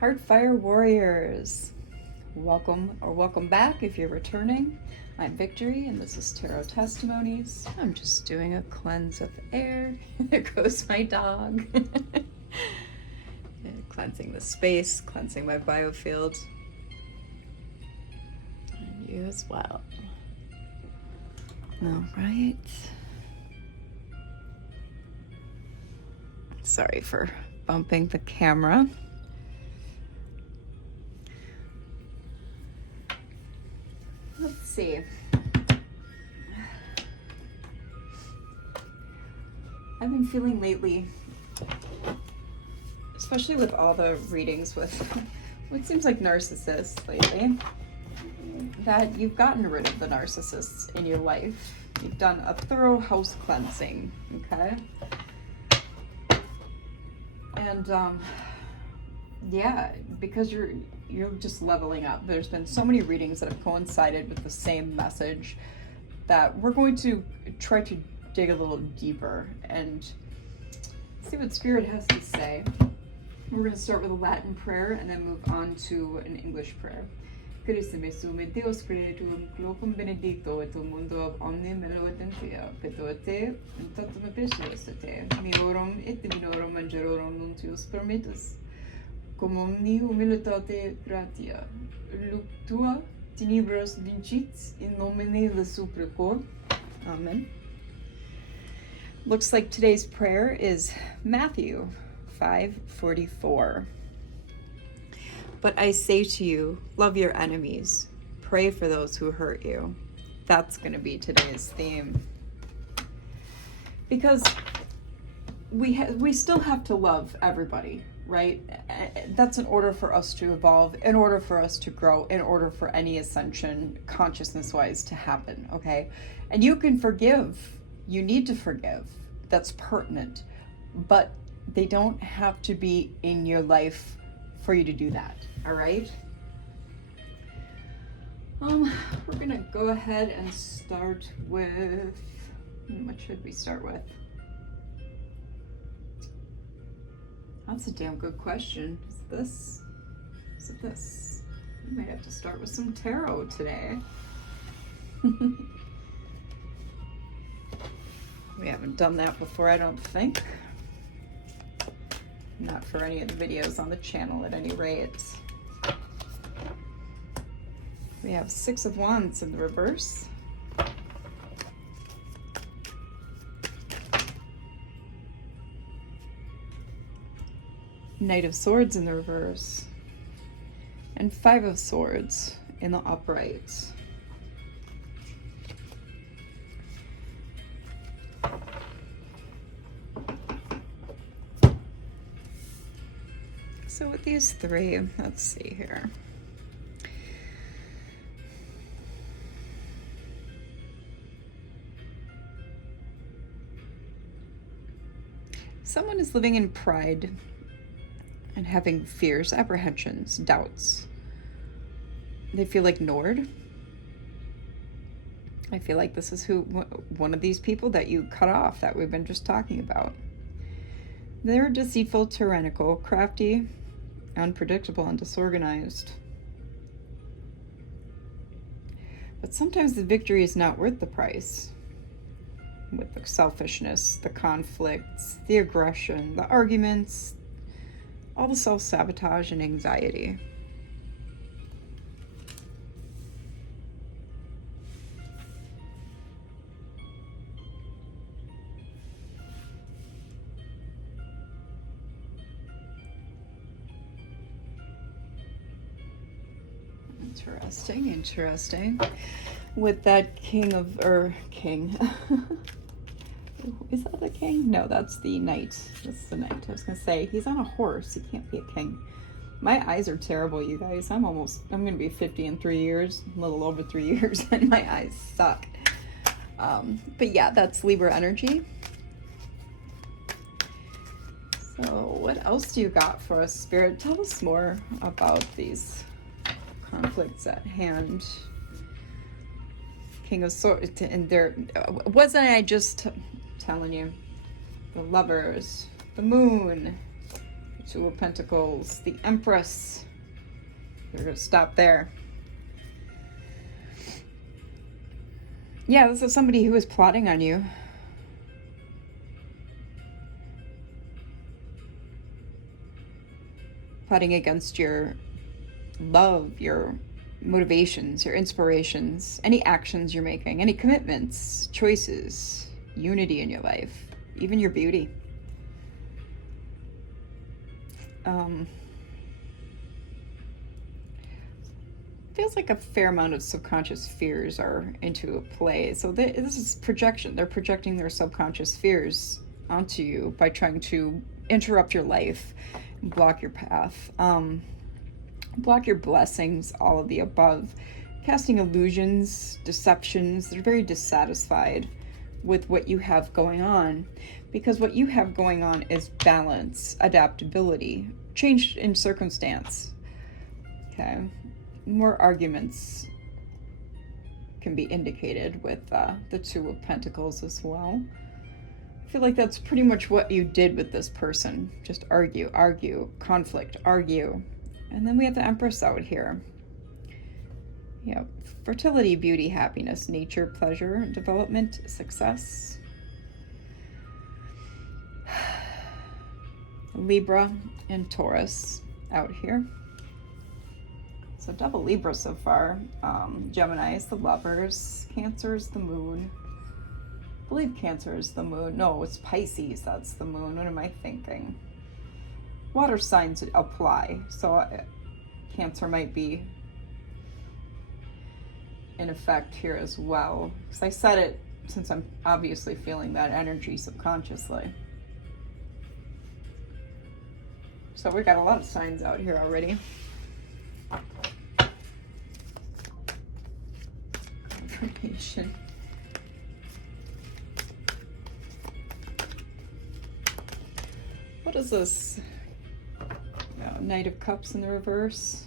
Heartfire warriors, welcome or welcome back if you're returning. I'm Victory and this is Tarot Testimonies. I'm just doing a cleanse of air. There goes my dog. Cleansing the space, cleansing my biofield. And you as well. All right. Sorry for bumping the camera. Let's see. I've been feeling lately, especially with all the readings with what seems like narcissists lately, that you've gotten rid of the narcissists in your life. You've done a thorough house cleansing, okay? And yeah, because you're just leveling up. There's been so many readings that have coincided with the same message that we're going to try to dig a little deeper and see what Spirit has to say. We're going to start with a Latin prayer and then move on to an English prayer. Carissime sume Deus creatum locum benedicto et mundo ab omnium malevolentia, petote, tatum preciosate, miorum et divinorum angelorum nuntius permittus, cum omni humilitate gratia, luctua tenebras vincit in nomine le supplico. Amen. Looks like today's prayer is Matthew 5:44. But I say to you, love your enemies, pray for those who hurt you. That's going to be today's theme. Because we still have to love everybody, right? That's in order for us to evolve, in order for us to grow, in order for any ascension consciousness-wise to happen, okay? And you can forgive. You need to forgive. That's pertinent. But they don't have to be in your life for you to do that, all right? We're gonna go ahead and start with, what should we start with? That's a damn good question. Is it this? We might have to start with some tarot today. We haven't done that before, I don't think. Not for any of the videos on the channel at any rate. We have Six of Wands in the reverse. Knight of Swords in the reverse. And Five of Swords in the upright. So with these three, let's see here. Someone is living in pride and having fears, apprehensions, doubts. They feel ignored. I feel like this is one of these people that you cut off that we've been just talking about. They're deceitful, tyrannical, crafty, unpredictable, and disorganized. But sometimes the victory is not worth the price. With the selfishness, the conflicts, the aggression, the arguments, all the self-sabotage and anxiety. Interesting. With that king. Is that the king? No, that's the knight. That's the knight. I was gonna say, he's on a horse. He can't be a king. My eyes are terrible, you guys. I'm gonna be 50 in 3 years, a little over 3 years, and my eyes suck. But yeah, that's Libra energy. So what else do you got for us, Spirit? Tell us more about these conflicts at hand. King of Swords, and there wasn't I just telling you, the Lovers, the Moon, Two of Pentacles, the Empress. We're going to stop there. Yeah, this is somebody who is plotting on you. Plotting against your love, your motivations, your inspirations, any actions you're making, any commitments, choices, unity in your life, even your beauty. Feels like a fair amount of subconscious fears are into play. So this is projection. They're projecting their subconscious fears onto you by trying to interrupt your life, block your path, block your blessings, all of the above, casting illusions, deceptions. They're very dissatisfied with what you have going on, because what you have going on is balance, adaptability, change in circumstance. Okay, more arguments can be indicated with the Two of Pentacles as well. I feel like that's pretty much what you did with this person. Just argue, argue, conflict, argue. And then we have the Empress out here. Yeah, fertility, beauty, happiness, nature, pleasure, development, success. Libra and Taurus out here. So double Libra so far. Gemini is the Lovers. Cancer is the Moon. I believe Cancer is the Moon. No, it's Pisces, that's the Moon. What am I thinking? Water signs apply. So Cancer might be in effect here as well. Because I said it since I'm obviously feeling that energy subconsciously. So we got a lot of signs out here already. Information. What is this? Oh, Knight of Cups in the reverse.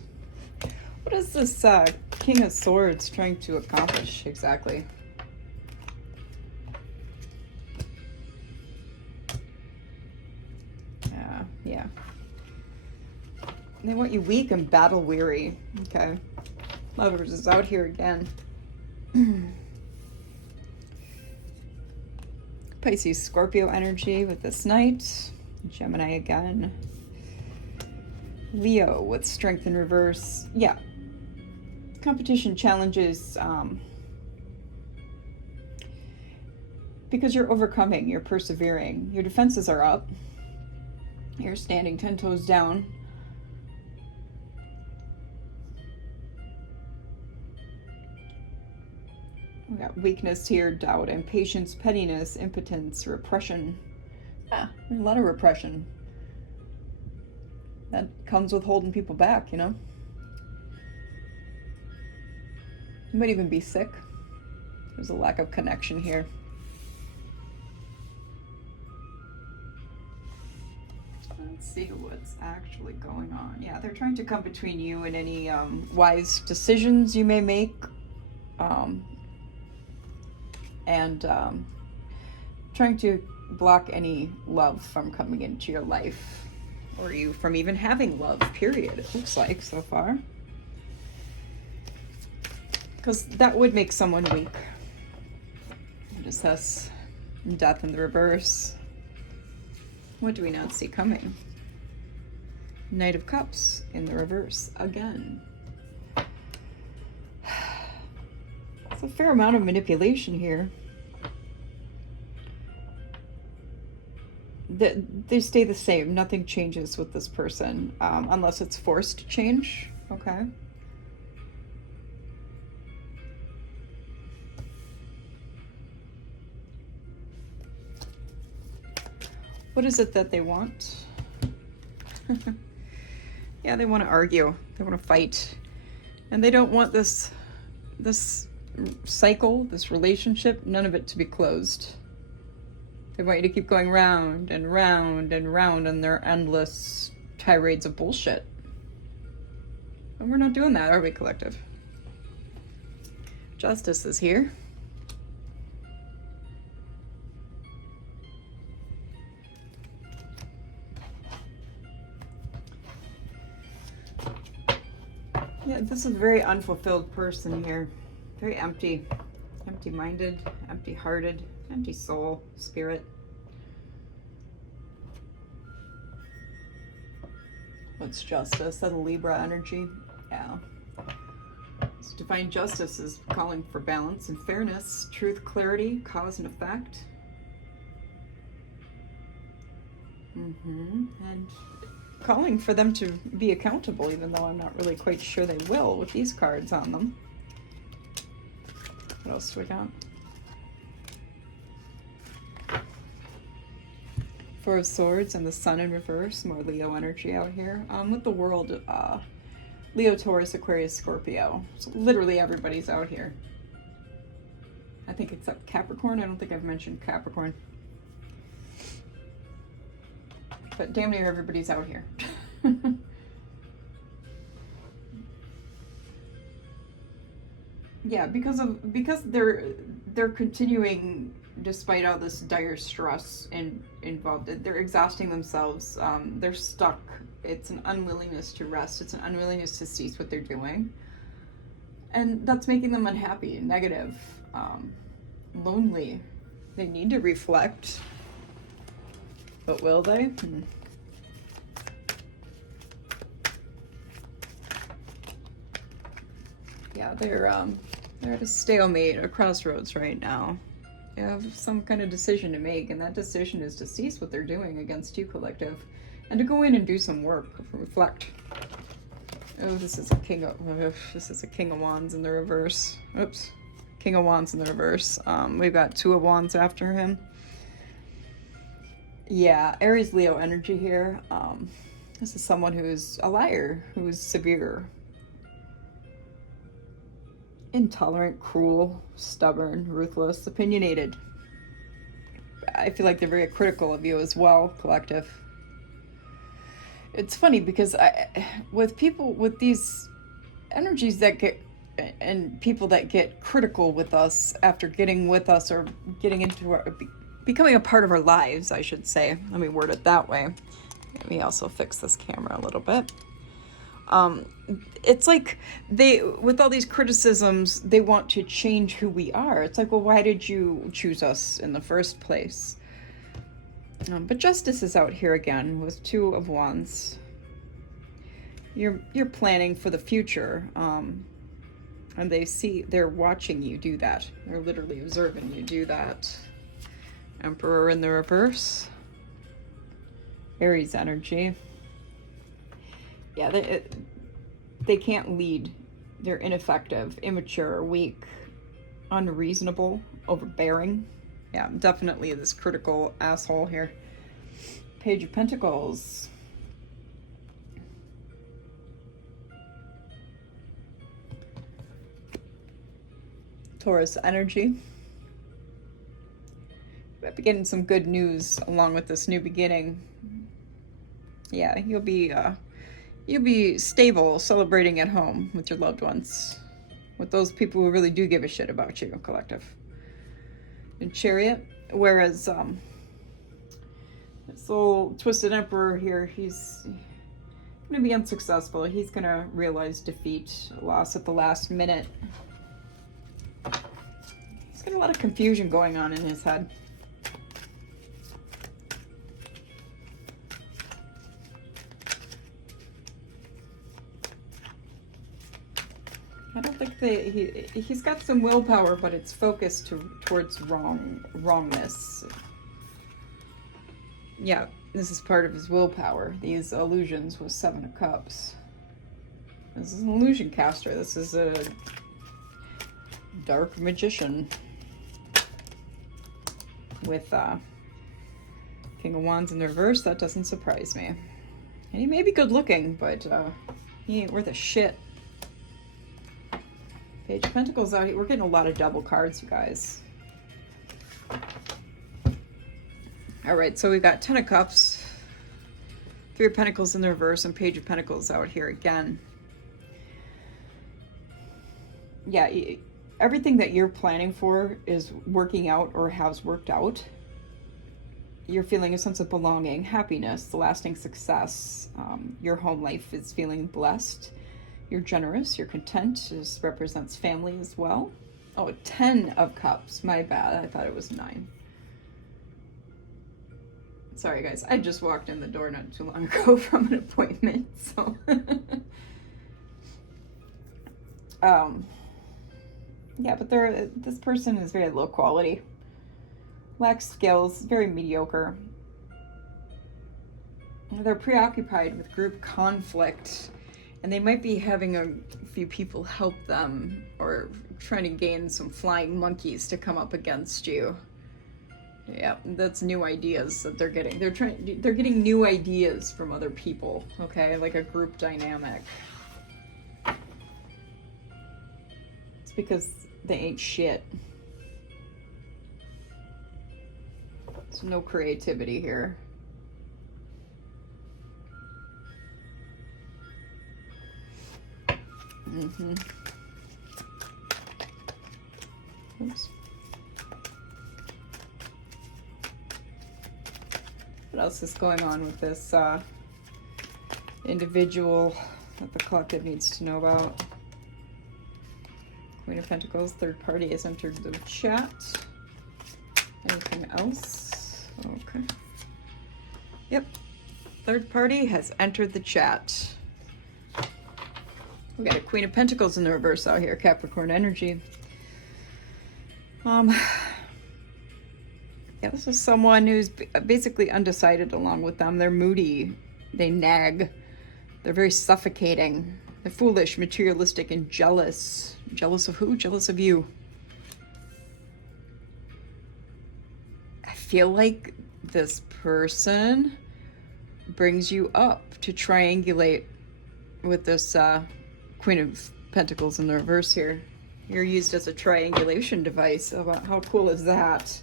What is this King of Swords trying to accomplish exactly? Yeah. They want you weak and battle weary. Okay. Lovers is out here again. Pisces, Scorpio energy with this Knight. Gemini again. Leo with Strength in reverse. Yeah. Competition challenges, because you're overcoming, you're persevering. Your defenses are up. You're standing 10 toes down. We got weakness here, doubt, impatience, pettiness, impotence, repression. A lot of repression. That comes with holding people back, you know? You might even be sick. There's a lack of connection here. Let's see what's actually going on. Yeah, they're trying to come between you and any wise decisions you may make. And trying to block any love from coming into your life, or you from even having love, period, it looks like so far. Because that would make someone weak. What is this? Death in the reverse. What do we not see coming? Knight of Cups in the reverse again. It's a fair amount of manipulation here. They stay the same. Nothing changes with this person, unless it's forced to change. Okay. What is it that they want? Yeah, they want to argue. They want to fight. And they don't want this cycle, this relationship, none of it to be closed. They want you to keep going round and round and round in their endless tirades of bullshit. And we're not doing that, are we, collective? Justice is here. Yeah, this is a very unfulfilled person here. Very empty. Empty-minded, empty-hearted, empty soul, spirit. What's justice? That's a Libra energy. Yeah. So divine justice is calling for balance and fairness, truth, clarity, cause and effect. And calling for them to be accountable, even though I'm not really quite sure they will with these cards on them. What else do we got? Four of Swords and the Sun in reverse, more Leo energy out here. With the world, Leo, Taurus, Aquarius, Scorpio. So literally everybody's out here. I think except Capricorn. I don't think I've mentioned Capricorn. But damn near everybody's out here. Yeah, because they're continuing despite all this dire stress involved. They're exhausting themselves. They're stuck. It's an unwillingness to rest. It's an unwillingness to cease what they're doing, and that's making them unhappy, negative, lonely. They need to reflect, but will they? Yeah, they're at a stalemate, a crossroads right now. They have some kind of decision to make, and that decision is to cease what they're doing against you, collective, and to go in and do some work, reflect. Oh, this is a King of Wands in the reverse. Oops, King of Wands in the reverse. We've got Two of Wands after him. Yeah, Aries Leo energy here. This is someone who's a liar, who's severe, intolerant, cruel, stubborn, ruthless, opinionated. I feel like they're very critical of you as well, collective. It's funny because with people with these energies that get, and people that get critical with us after getting with us or getting into our, becoming a part of our lives, I should say. Let me word it that way. Let me also fix this camera a little bit. It's like with all these criticisms, they want to change who we are. It's like, well, why did you choose us in the first place? But justice is out here again with Two of Wands. You're planning for the future, and they're watching you do that. They're literally observing you do that. Emperor in the reverse. Aries energy. Yeah, they can't lead. They're ineffective, immature, weak, unreasonable, overbearing. Yeah, definitely this critical asshole here. Page of Pentacles. Taurus energy. I'll be getting some good news along with this new beginning. Yeah, you'll be stable, celebrating at home with your loved ones, with those people who really do give a shit about you, collective. And Chariot, whereas this little twisted Emperor here, he's gonna be unsuccessful. He's gonna realize defeat, loss at the last minute. He's got a lot of confusion going on in his head. I don't think he's got some willpower, but it's focused towards wrongness. Yeah, this is part of his willpower. These illusions with Seven of Cups. This is an illusion caster. This is a dark magician with King of Wands in the reverse. That doesn't surprise me. And he may be good looking, but he ain't worth a shit. Page of Pentacles out here. We're getting a lot of double cards, you guys. All right, so we've got Ten of Cups, Three of Pentacles in the reverse, and Page of Pentacles out here again. Yeah, everything that you're planning for is working out or has worked out. You're feeling a sense of belonging, happiness, lasting success. Your home life is feeling blessed. You're generous, you're content. This represents family as well. Oh, 10 of Cups. My bad. I thought it was 9. Sorry, guys. I just walked in the door not too long ago from an appointment, so... yeah, but this person is very low quality. Lacks skills, very mediocre. They're preoccupied with group conflict, and they might be having a few people help them or trying to gain some flying monkeys to come up against you. Yeah, that's new ideas that they're getting. They're getting new ideas from other people, okay? Like a group dynamic. It's because they ain't shit. There's no creativity here. Oops. What else is going on with this individual that the collective needs to know about? Queen of Pentacles, third party has entered the chat. Anything else? Okay. Yep. Third party has entered the chat. We got a Queen of Pentacles in the reverse out here, Capricorn energy. Yeah, this is someone who's basically undecided along with them. They're moody. They nag. They're very suffocating. They're foolish, materialistic, and jealous. Jealous of who? Jealous of you. I feel like this person brings you up to triangulate with this Queen of Pentacles in the reverse here. You're used as a triangulation device. How cool is that?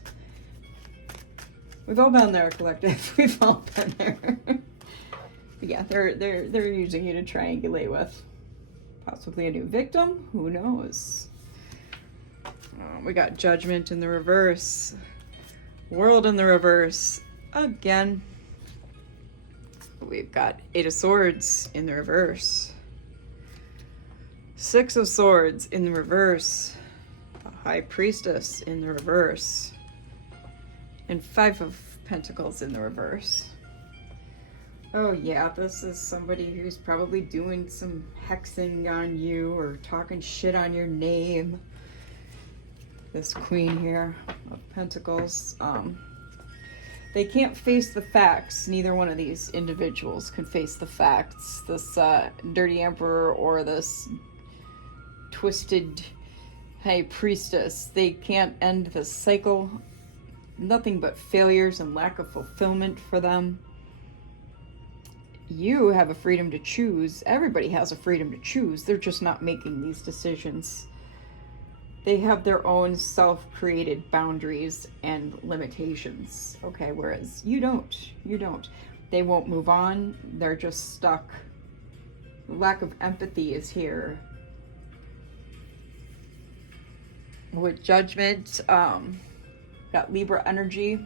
We've all been there, collective. We've all been there. But yeah, they're using you to triangulate with. Possibly a new victim. Who knows? We got Judgment in the reverse. World in the reverse. Again. We've got 8 of Swords in the reverse. 6 of Swords in the reverse. The High Priestess in the reverse. And 5 of Pentacles in the reverse. Oh yeah, this is somebody who's probably doing some hexing on you or talking shit on your name. This Queen here of Pentacles. They can't face the facts. Neither one of these individuals can face the facts. This Dirty Emperor or this Twisted High Priestess. They can't end the cycle. Nothing but failures and lack of fulfillment for them. You have a freedom to choose. Everybody has a freedom to choose. They're just not making these decisions. They have their own self-created boundaries and limitations. Okay, whereas you don't. You don't. They won't move on. They're just stuck. The lack of empathy is here. With Judgment, got Libra energy.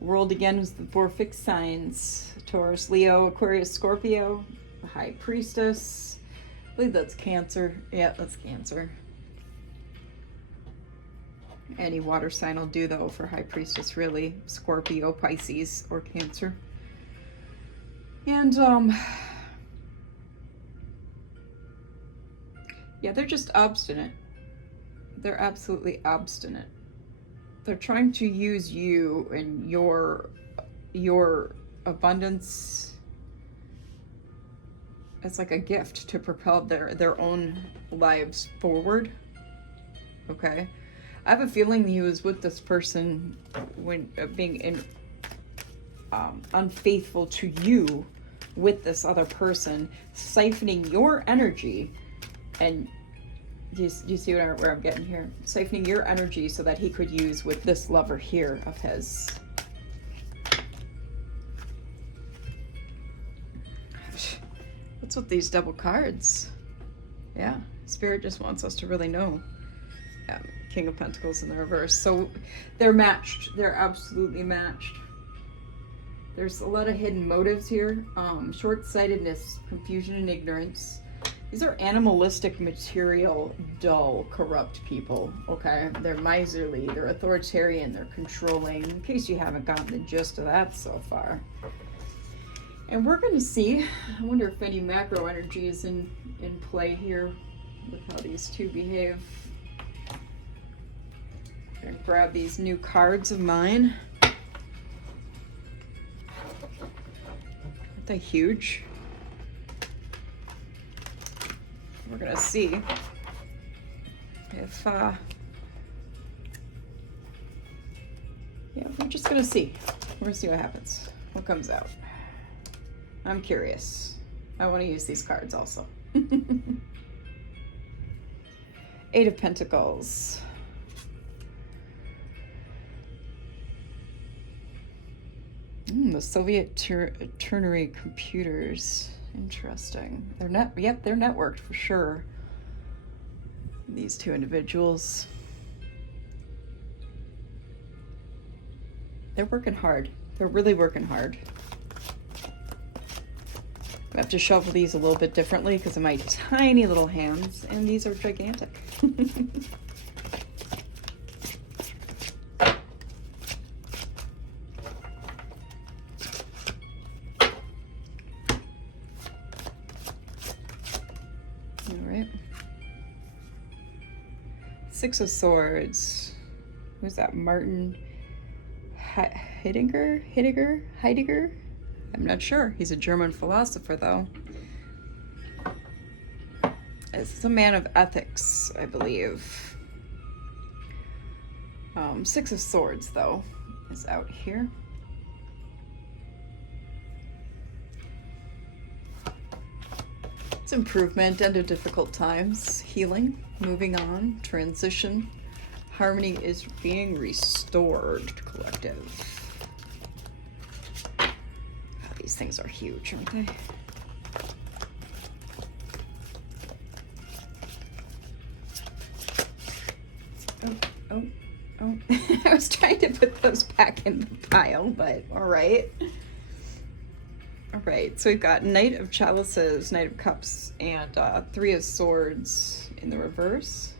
World again is the 4 fixed signs. Taurus, Leo, Aquarius, Scorpio. The High Priestess. I believe that's Cancer. Yeah, that's Cancer. Any water sign will do though for High Priestess, really. Scorpio, Pisces, or Cancer. And yeah, they're just obstinate. They're absolutely obstinate. They're trying to use you and your abundance as like a gift to propel their own lives forward. Okay, I have a feeling he was with this person when being unfaithful to you with this other person, siphoning your energy. And you see where I'm getting here? Siphoning your energy so that he could use with this lover here of his. What's with these double cards? Yeah, Spirit just wants us to really know. Yeah, King of Pentacles in the reverse. So they're matched. They're absolutely matched. There's a lot of hidden motives here. Short-sightedness, confusion, and ignorance. These are animalistic, material, dull, corrupt people, okay? They're miserly, they're authoritarian, they're controlling, in case you haven't gotten the gist of that so far. And we're going to see, I wonder if any macro energy is in play here with how these two behave. I'm going to grab these new cards of mine. Aren't they huge? We're gonna see if, yeah, we're just gonna see. We're gonna see what happens, what comes out. I'm curious. I want to use these cards also. Eight of Pentacles. The Soviet ternary computers. Interesting. They're they're networked for sure. These two individuals. They're working hard. They're really working hard. I have to shuffle these a little bit differently because of my tiny little hands, and these are gigantic. Six of Swords. Who's that? Martin Heidegger? I'm not sure. He's a German philosopher, though. This is a man of ethics, I believe. Six of Swords, though, is out here. It's improvement under difficult times, healing, moving on, transition. Harmony is being restored, collective. Oh, these things are huge, aren't they? Oh. I was trying to put those back in the pile, but all right. All right, so we've got Knight of Chalices, Knight of Cups, and Three of Swords in the reverse.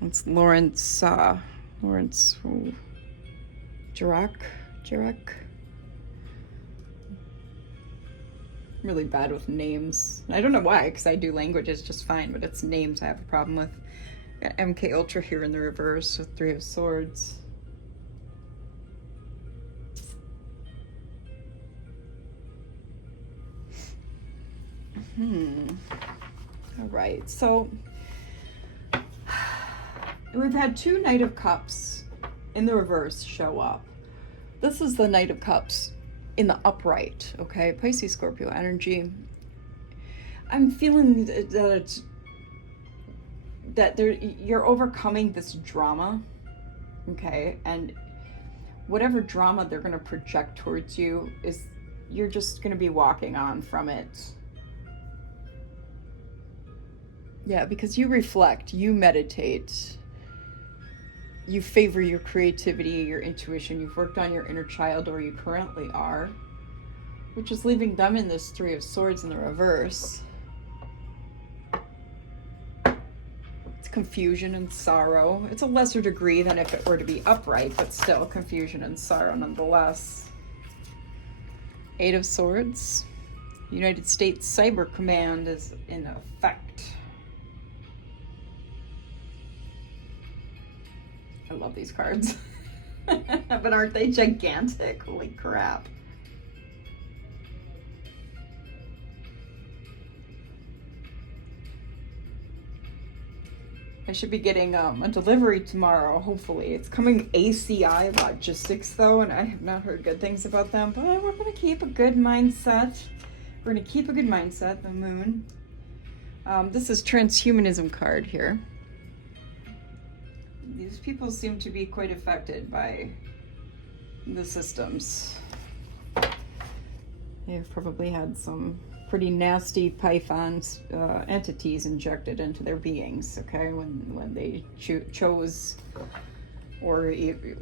It's Lawrence Jirac. Really bad with names. I don't know why, because I do languages just fine, but it's names I have a problem with. Got MK Ultra here in the reverse with Three of Swords. All right, so we've had two Knight of Cups in the reverse show up. This is the Knight of Cups in the upright, okay? Pisces, Scorpio energy. I'm feeling that you're overcoming this drama, okay? And whatever drama they're going to project towards you is, you're just going to be walking on from it. Yeah, because you reflect, you meditate, you favor your creativity, your intuition, you've worked on your inner child, or you currently are, which is leaving them in this Three of Swords in the reverse. It's confusion and sorrow. It's a lesser degree than if it were to be upright, but still confusion and sorrow nonetheless. Eight of Swords. United States Cyber Command is in effect. I love these cards. But aren't they gigantic? Holy crap. I should be getting a delivery tomorrow, hopefully. It's coming ACI Logistics, though, and I have not heard good things about them, but we're going to keep a good mindset. We're going to keep a good mindset, the moon. This is transhumanism card here. These people seem to be quite affected by the systems. They've probably had some pretty nasty pythons, entities injected into their beings, okay, when they chose, or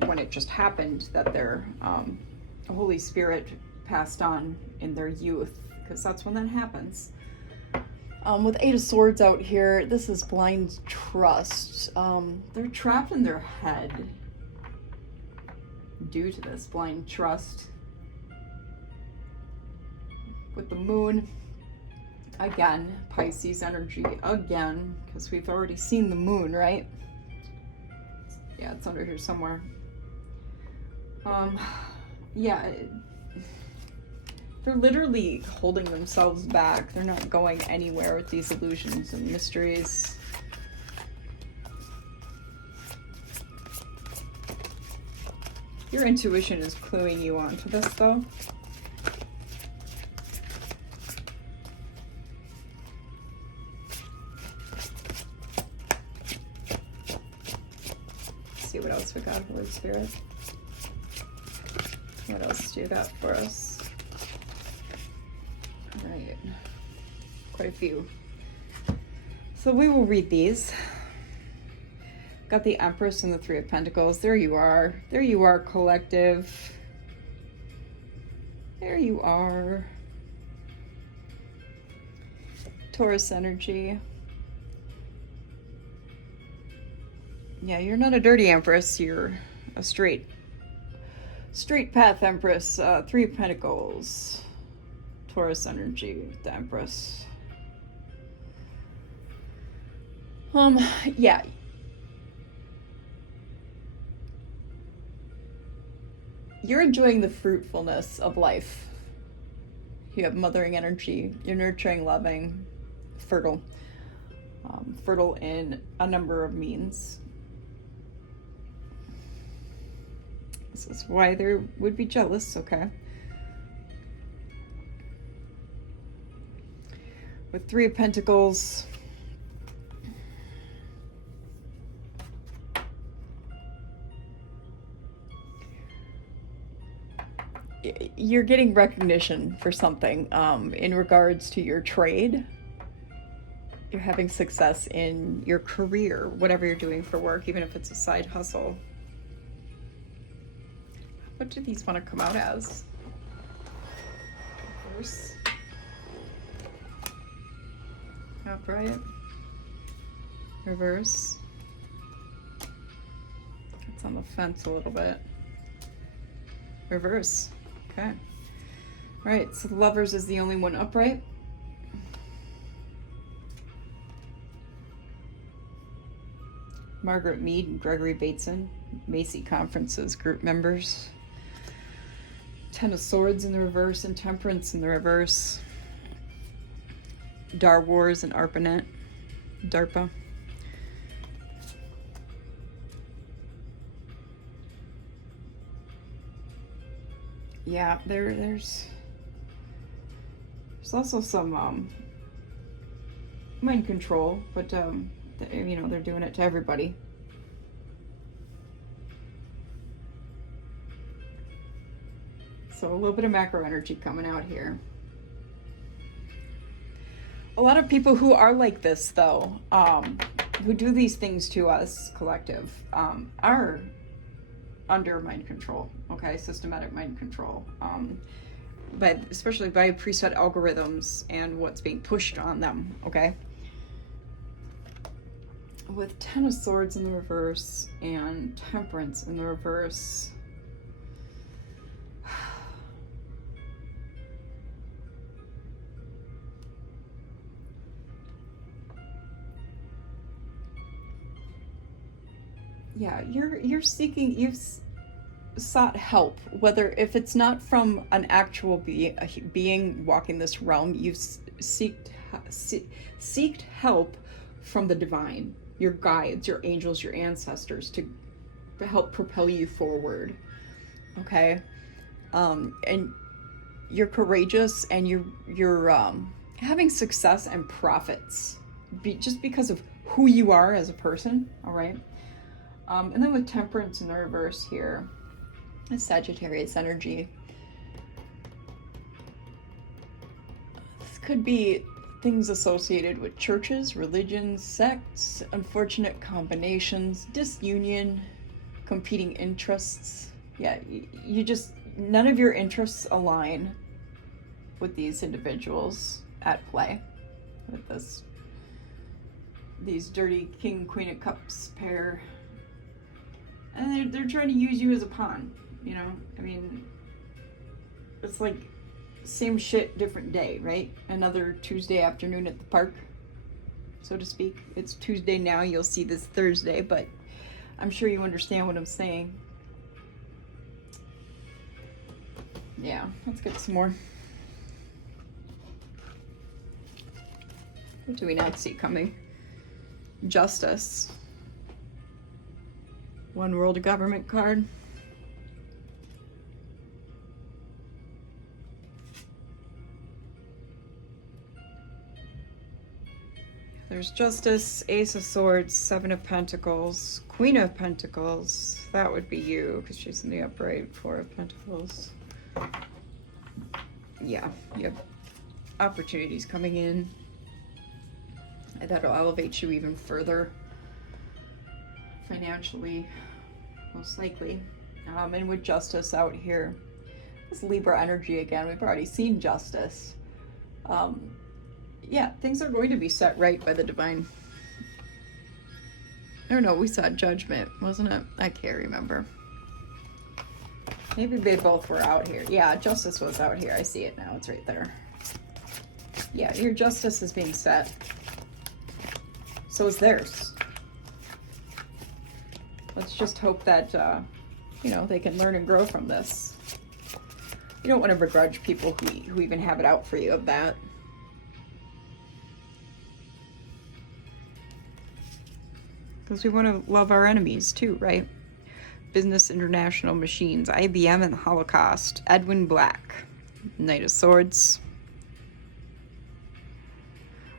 when it just happened that their Holy Spirit passed on in their youth, because that's when that happens. With Eight of Swords out here, this is blind trust. They're trapped in their head due to this blind trust. With the moon, again, Pisces energy again, because we've already seen the moon, right? Yeah, it's under here somewhere. Yeah, they're literally holding themselves back. They're not going anywhere with these illusions and mysteries. Your intuition is cluing you onto this, though. Let's see what else we got, Holy Spirit. What else do you got for us? All right, quite a few. So we will read these. Got the Empress and the Three of Pentacles. There you are. There you are, collective. There you are. Taurus energy. Yeah, you're not a dirty Empress. You're a straight path Empress. Three of Pentacles. Taurus energy, the Empress. Yeah. You're enjoying the fruitfulness of life. You have mothering energy. You're nurturing, loving, fertile. Fertile in a number of means. This is why there would be jealous, okay? With Three of Pentacles, you're getting recognition for something in regards to your trade. You're having success in your career, whatever you're doing for work, even if it's a side hustle. What do these want to come out as? Reverse. Upright. Reverse. It's on the fence a little bit. Reverse. Okay. All right, so the Lovers is the only one upright. Margaret Mead and Gregory Bateson, Macy Conferences group members. Ten of Swords in the reverse and Temperance in the reverse. Dar Wars and ARPANET, DARPA. Yeah, there's also some mind control, but you know, they're doing it to everybody. So a little bit of macro energy coming out here. A lot of people who are like this, though, who do these things to us, collective, are under mind control, okay? Systematic mind control. But especially by preset algorithms and what's being pushed on them, okay? With Ten of Swords in the reverse and Temperance in the reverse. Yeah, you're seeking, you've sought help, whether if it's not from an actual being walking this realm, you've seeked help from the divine, your guides, your angels, your ancestors, to help propel you forward, okay? And you're courageous, and you're having success and profits just because of who you are as a person, all right? And then with Temperance in the reverse here, Sagittarius energy. This could be things associated with churches, religions, sects, unfortunate combinations, disunion, competing interests. Yeah, none of your interests align with these individuals at play with these dirty King, Queen of Cups pair. And they're trying to use you as a pawn, you know? I mean, it's like same shit, different day, right? Another Tuesday afternoon at the park, so to speak. It's Tuesday now, you'll see this Thursday, but I'm sure you understand what I'm saying. Yeah, let's get some more. What do we not see coming? Justice. One World Government card. There's Justice, Ace of Swords, Seven of Pentacles, Queen of Pentacles. That would be you, because she's in the upright. Four of Pentacles. Yeah, you have opportunities coming in that'll elevate you even further financially, most likely. And with Justice out here, this Libra energy again, we've already seen Justice. Yeah, things are going to be set right by the divine. Or no, we saw Judgment, wasn't it? I can't remember. Maybe they both were out here. Yeah, Justice was out here. I see it now. It's right there. Yeah, your justice is being set. So is theirs. Let's just hope that, you know, they can learn and grow from this. You don't want to begrudge people who even have it out for you of that. Because we want to love our enemies too, right? Business International Machines, IBM and the Holocaust, Edwin Black, Knight of Swords.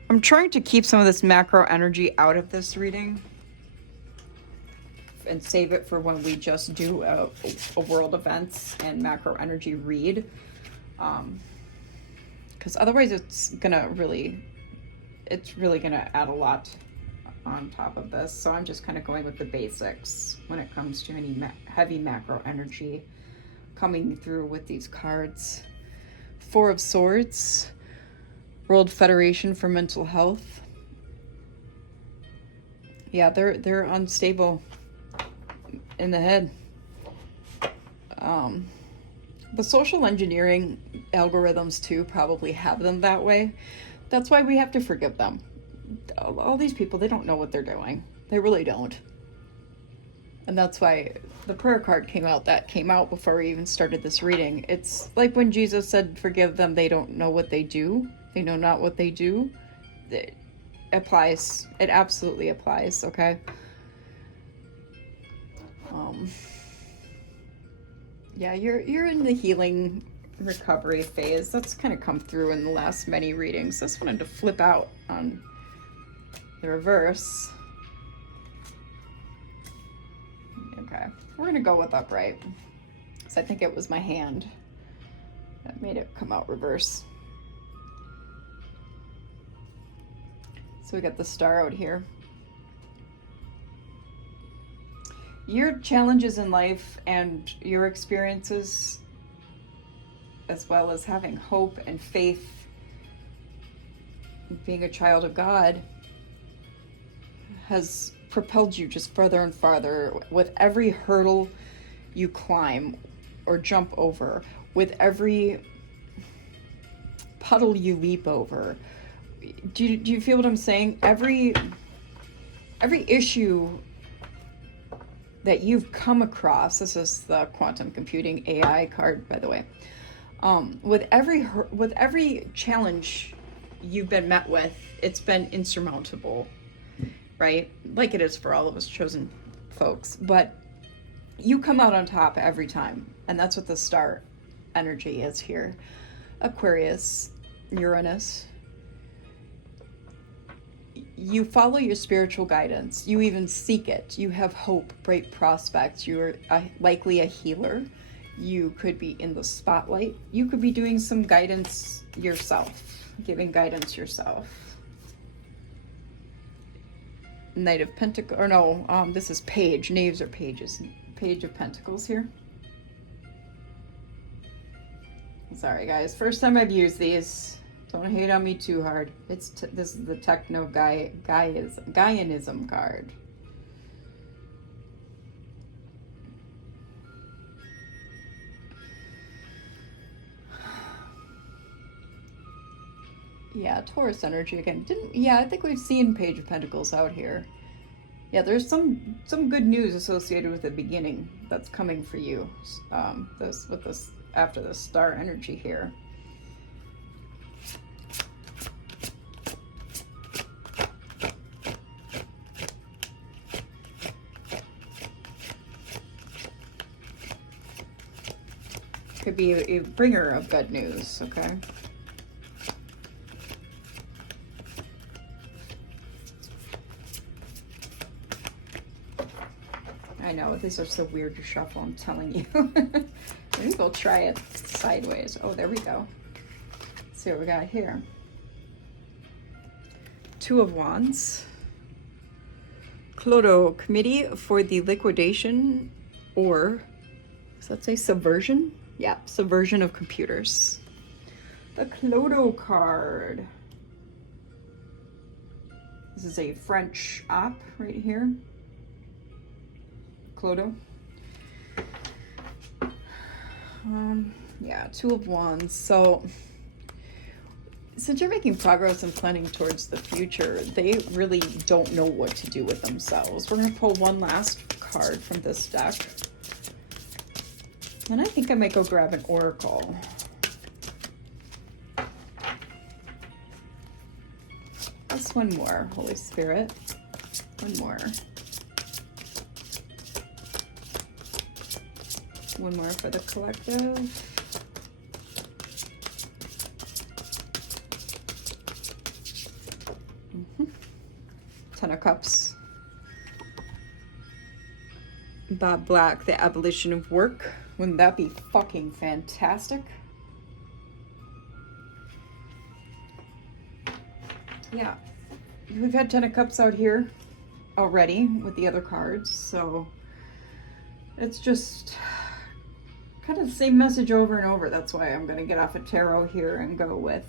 I'm trying to keep some of this macro energy out of this reading and save it for when we just do a world events and macro energy read. Because otherwise it's really gonna add a lot on top of this. So I'm just kind of going with the basics when it comes to any heavy macro energy coming through with these cards. Four of Swords, World Federation for Mental Health. Yeah, they're unstable in the head. The social engineering algorithms too probably have them that way. That's why we have to forgive them. All these people, they don't know what they're doing. They really don't. And that's why the prayer card came out before we even started this reading. It's like when Jesus said, forgive them, they don't know what they do. They know not what they do. It applies. It absolutely applies, okay? Yeah, you're in the healing recovery phase. That's kind of come through in the last many readings. Just wanted to flip out on the reverse. Okay, we're gonna go with upright. So I think it was my hand that made it come out reverse. So we got the star out here. Your challenges in life and your experiences, as well as having hope and faith, being a child of God, has propelled you just further and farther. With every hurdle you climb or jump over, with every puddle you leap over, do you feel what I'm saying? Every issue that you've come across, this is the quantum computing AI card, by the way, with every challenge you've been met with, it's been insurmountable, right? Like it is for all of us chosen folks, but you come out on top every time, and that's what the star energy is here. Aquarius, Uranus. You follow your spiritual guidance. You even seek it. You have hope, bright prospects. You're likely a healer. You could be in the spotlight. You could be doing some guidance yourself, giving guidance yourself. Knight of Pentacles, or no, this is Page. Knaves or Pages. Page of Pentacles here. Sorry guys, first time I've used these. Don't hate on me too hard. This is the Techno Gaianism card. Yeah, Taurus energy again. I think we've seen Page of Pentacles out here. Yeah, there's some good news associated with the beginning that's coming for you. This after the star energy here. Could be a bringer of good news, okay? I know, these are so weird to shuffle, I'm telling you. Maybe we'll try it sideways. Oh, there we go. Let's see what we got here. Two of Wands. Clodo, Committee for the Liquidation, or, does that say subversion? Yeah, subversion of computers. The Clodo card. This is a French op right here. Clodo. Yeah, Two of Wands. So since you're making progress and planning towards the future, they really don't know what to do with themselves. We're going to pull one last card from this deck. And I think I might go grab an oracle. Just one more, Holy Spirit. One more. One more for the collective. Ten of Cups. Bob Black, the abolition of work. Wouldn't that be fucking fantastic? Yeah. We've had Ten of Cups out here already with the other cards, so it's just kind of the same message over and over. That's why I'm going to get off of tarot here and go with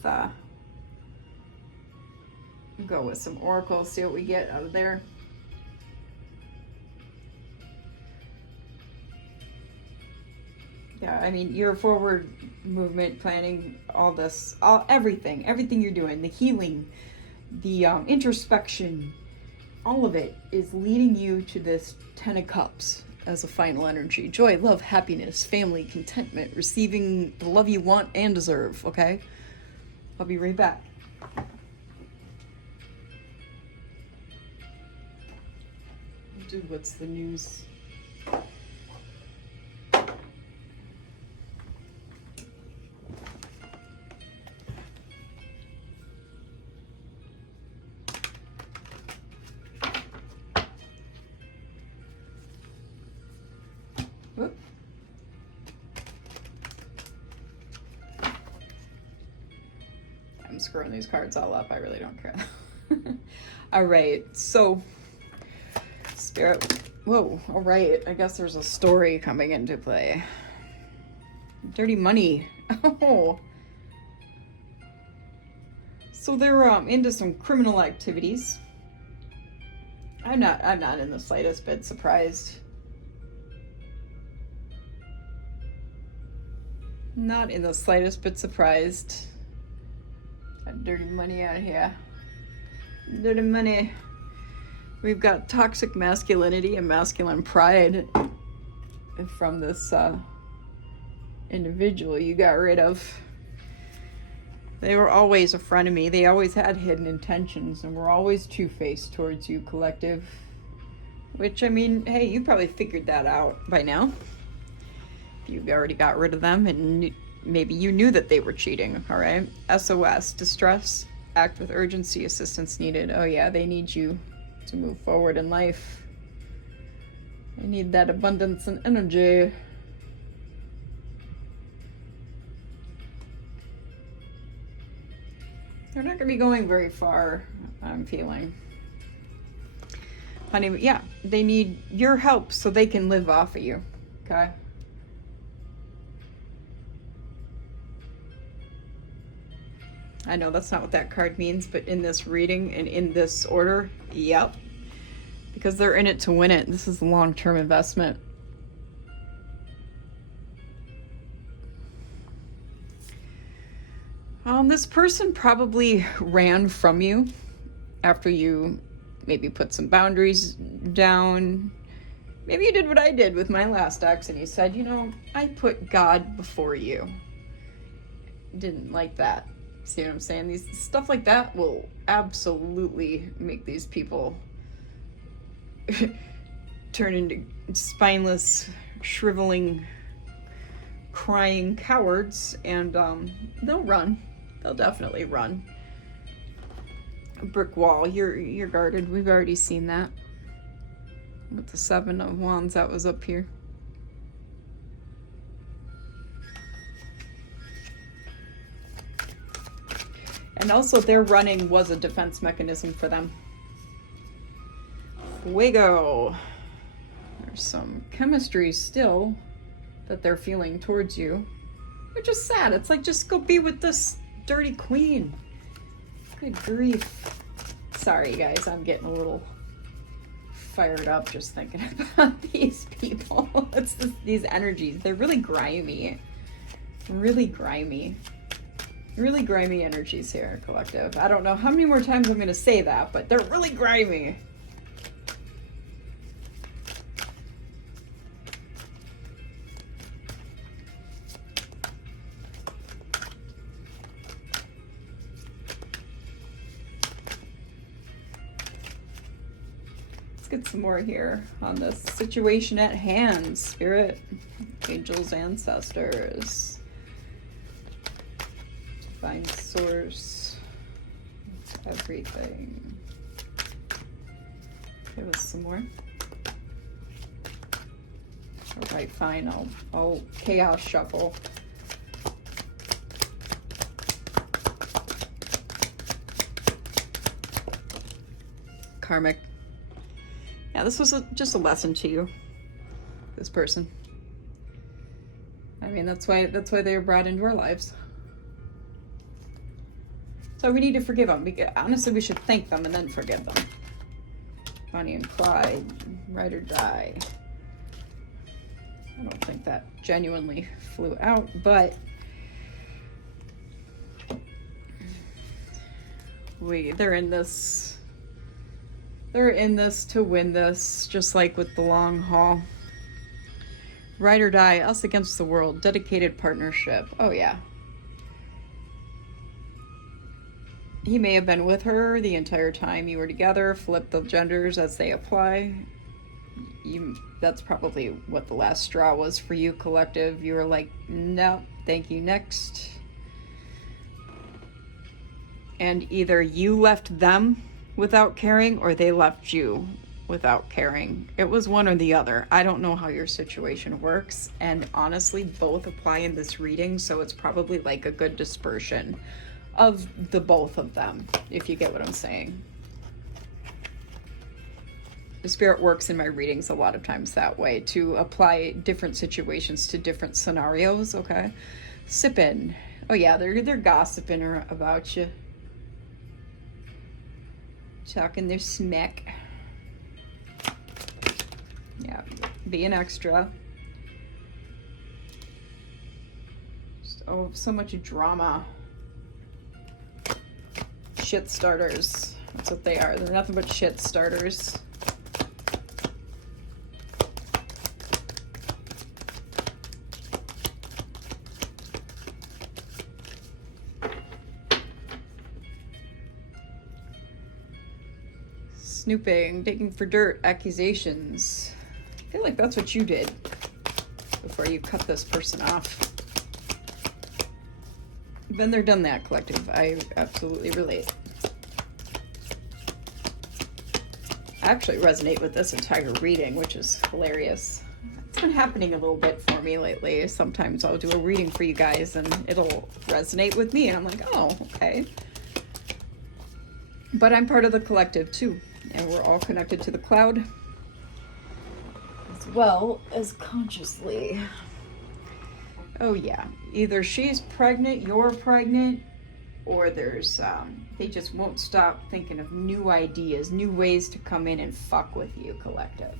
some oracles, see what we get out of there. Yeah, I mean, your forward movement, planning, all this, everything you're doing, the healing, the introspection, all of it is leading you to this Ten of Cups as a final energy. Joy, love, happiness, family, contentment, receiving the love you want and deserve, okay? I'll be right back. Dude, what's the news? Whoop. I'm screwing these cards all up. I really don't care. All right, so Spirit. Whoa, all right. I guess there's a story coming into play. Dirty money. Oh. So they're into some criminal activities. I'm not in the slightest bit surprised. Not in the slightest bit surprised. Got dirty money out here. Dirty money. We've got toxic masculinity and masculine pride from this individual you got rid of. They were always a frenemy. They always had hidden intentions and were always two-faced towards you, collective. Which, I mean, hey, you probably figured that out by now. You already got rid of them and maybe you knew that they were cheating, all right? SOS, distress, act with urgency, assistance needed. Oh yeah, they need you to move forward in life. They need that abundance and energy. They're not going to be going very far, I'm feeling. Honey, yeah, they need your help so they can live off of you, okay? I know that's not what that card means, but in this reading and in this order, yep. Because they're in it to win it. This is a long-term investment. This person probably ran from you after you maybe put some boundaries down. Maybe you did what I did with my last ex and you said, you know, I put God before you. Didn't like that. See what I'm saying? These stuff like that will absolutely make these people turn into spineless, shriveling, crying cowards, and they'll run. They'll definitely run. A brick wall. You're guarded. We've already seen that. With the 7 of Wands that was up here. And also their running was a defense mechanism for them. Fuego. There's some chemistry still that they're feeling towards you, which is sad. It's like, just go be with this dirty queen. Good grief. Sorry guys, I'm getting a little fired up just thinking about these people. It's just, these energies, they're really grimy. Really grimy. Really grimy energies here, collective. I don't know how many more times I'm gonna say that, but they're really grimy. Get some more here on this situation at hand. Spirit, angels, ancestors, divine source, everything. Give us some more. All right, fine. I'll chaos shuffle. Karmic. Yeah, this was just a lesson to you, this person. I mean, that's why they were brought into our lives. So we need to forgive them. Honestly, we should thank them and then forgive them. Bonnie and Clyde, ride or die. I don't think that genuinely flew out, but they're in this. They're in this to win this, just like with the long haul. Ride or die, us against the world, dedicated partnership. Oh yeah. He may have been with her the entire time you were together, flip the genders as they apply. That's probably what the last straw was for you, collective. You were like, no, thank you, next. And either you left them without caring, or they left you without caring. It was one or the other. I don't know how your situation works, and honestly, both apply in this reading, so it's probably like a good dispersion of the both of them, if you get what I'm saying. The spirit works in my readings a lot of times that way, to apply different situations to different scenarios, okay? Sipping. Oh yeah, they're gossiping about you. Talking their smack. Yeah, being extra. Just, oh, so much drama. Shit starters. That's what they are. They're nothing but shit starters. Snooping, digging for dirt, accusations. I feel like that's what you did before you cut this person off. Been there, done that, collective. I absolutely relate. I actually resonate with this entire reading, which is hilarious. It's been happening a little bit for me lately. Sometimes I'll do a reading for you guys and it'll resonate with me. And I'm like, oh, okay. But I'm part of the collective too. And we're all connected to the cloud, as well as consciously. Oh yeah, either she's pregnant, you're pregnant, or there's they just won't stop thinking of new ideas, new ways to come in and fuck with you, collective.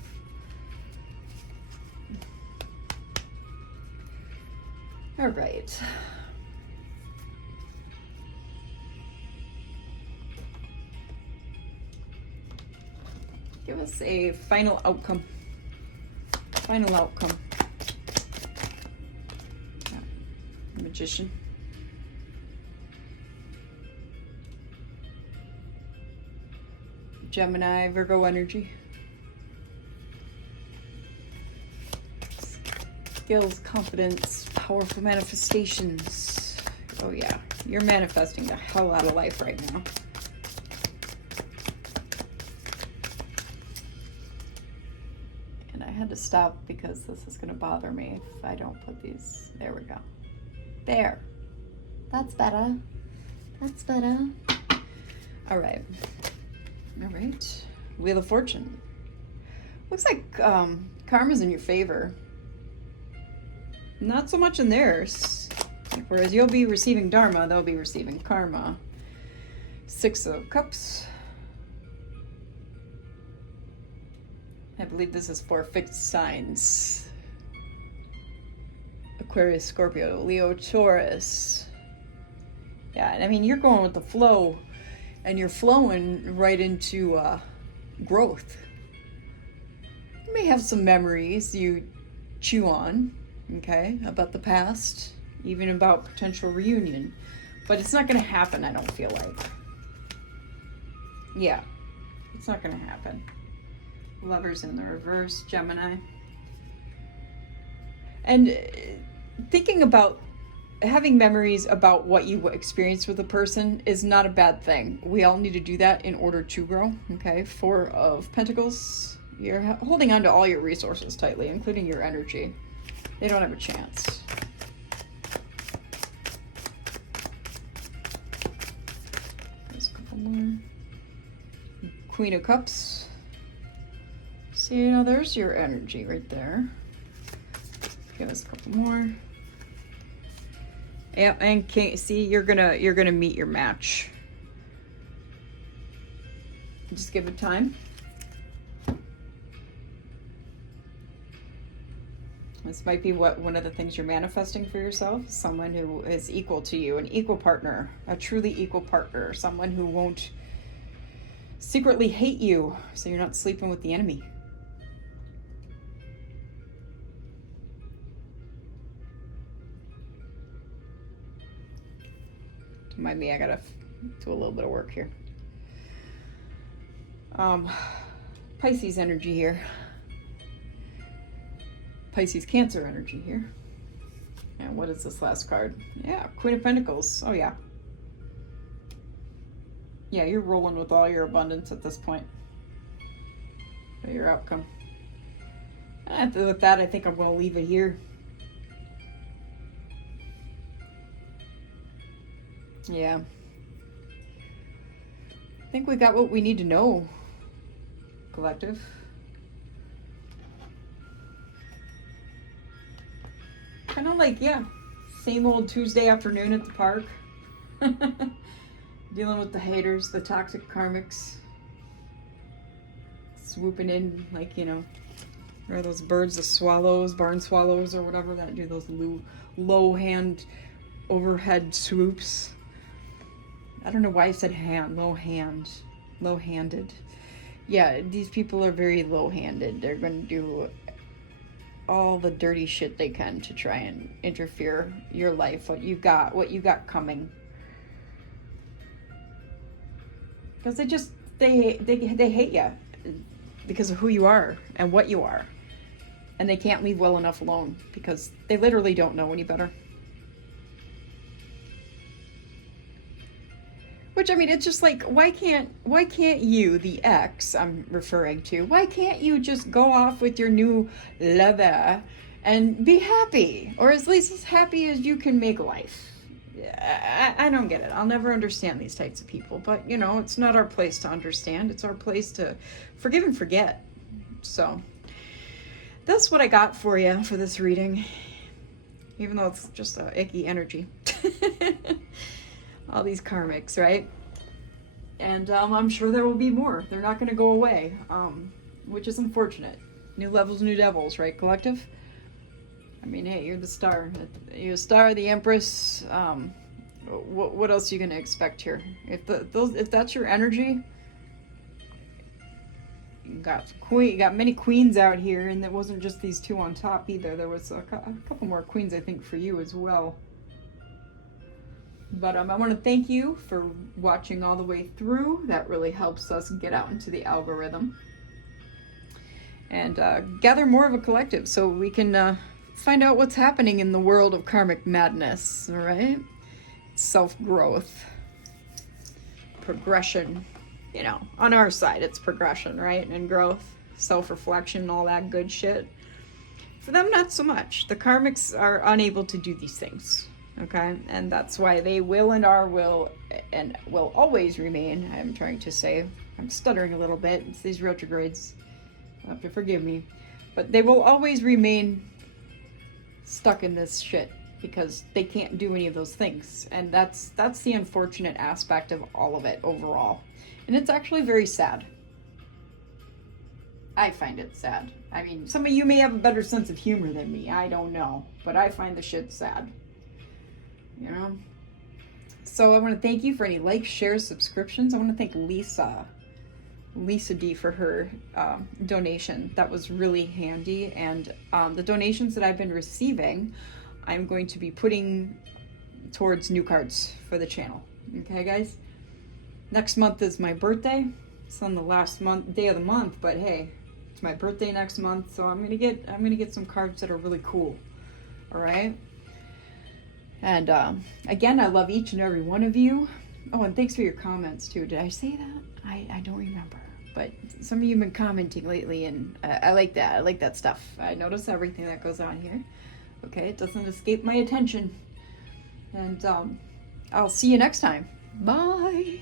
All right. Give us a final outcome. Final outcome. Magician. Gemini, Virgo energy. Skills, confidence, powerful manifestations. Oh yeah, you're manifesting the hell out of life right now. And I had to stop because this is going to bother me if I don't put these. There we go. There. That's better. That's better. All right. All right. Wheel of Fortune. Looks like karma's in your favor. Not so much in theirs. Whereas you'll be receiving dharma, they'll be receiving karma. 6 of Cups. I believe this is for fixed signs. Aquarius, Scorpio, Leo, Taurus. Yeah, I mean, you're going with the flow, and you're flowing right into growth. You may have some memories you chew on, okay, about the past, even about potential reunion, but it's not going to happen, I don't feel like. Yeah, it's not going to happen. Lovers in the reverse, Gemini. And thinking about having memories about what you experienced with a person is not a bad thing. We all need to do that in order to grow, okay? 4 of Pentacles. You're holding on to all your resources tightly, including your energy. They don't have a chance. There's a couple more. Queen of Cups. See, you know, there's your energy right there. Give us a couple more. Yeah, and King. See, you're gonna meet your match. Just give it time. This might be one of the things you're manifesting for yourself. Someone who is equal to you, an equal partner, a truly equal partner, someone who won't secretly hate you, so you're not sleeping with the enemy. Mind me, I gotta do a little bit of work here. Pisces energy here. Pisces Cancer energy here. And what is this last card? Yeah, Queen of Pentacles. Oh yeah. Yeah, you're rolling with all your abundance at this point. Your outcome. And with that, I think I'm gonna leave it here. Yeah. I think we got what we need to know, collective. Kind of like, yeah, same old Tuesday afternoon at the park. Dealing with the haters, the toxic karmics. Swooping in like, you know, or those birds, the swallows, barn swallows or whatever that do, those low hand, overhead swoops. I don't know why I said hand, low-handed. Yeah, these people are very low-handed. They're going to do all the dirty shit they can to try and interfere your life, what you got coming. Because they hate you because of who you are and what you are. And they can't leave well enough alone because they literally don't know any better. Which, I mean, it's just like, why can't you, the ex I'm referring to, why can't you just go off with your new lover and be happy? Or at least as happy as you can make life. I don't get it. I'll never understand these types of people. But, you know, it's not our place to understand. It's our place to forgive and forget. So, that's what I got for you for this reading. Even though it's just a icky energy. all these karmics, right? And I'm sure there will be more. They're not going to go away, which is unfortunate. New levels, new devils, right, collective? I mean, hey, you're the star. You're the star, the empress. What else are you going to expect here? If that's your energy, you got many queens out here, and it wasn't just these two on top either. There was a couple more queens, I think, for you as well. But I want to thank you for watching all the way through. That really helps us get out into the algorithm and gather more of a collective so we can find out what's happening in the world of karmic madness, all right? Self-growth, progression. You know, on our side, it's progression, right? And growth, self-reflection, all that good shit. For them, not so much. The karmics are unable to do these things. Okay, and that's why they will and will always remain. I'm trying to say, I'm stuttering a little bit. It's these retrogrades. You'll have to forgive me. But they will always remain stuck in this shit because they can't do any of those things. And that's the unfortunate aspect of all of it overall. And it's actually very sad. I find it sad. I mean, some of you may have a better sense of humor than me. I don't know. But I find the shit sad. You know? So I want to thank you for any likes, shares, subscriptions. I want to thank Lisa D for her donation. That was really handy. And the donations that I've been receiving, I'm going to be putting towards new cards for the channel. Okay, guys? Next month is my birthday. It's on the last day of the month, but hey, it's my birthday next month, so I'm gonna get some cards that are really cool. All right. And again, I love each and every one of you. Oh, and thanks for your comments too. Did I say that? I don't remember. But some of you have been commenting lately, and I like that. I like that stuff. I notice everything that goes on here. Okay, it doesn't escape my attention. And I'll see you next time. Bye.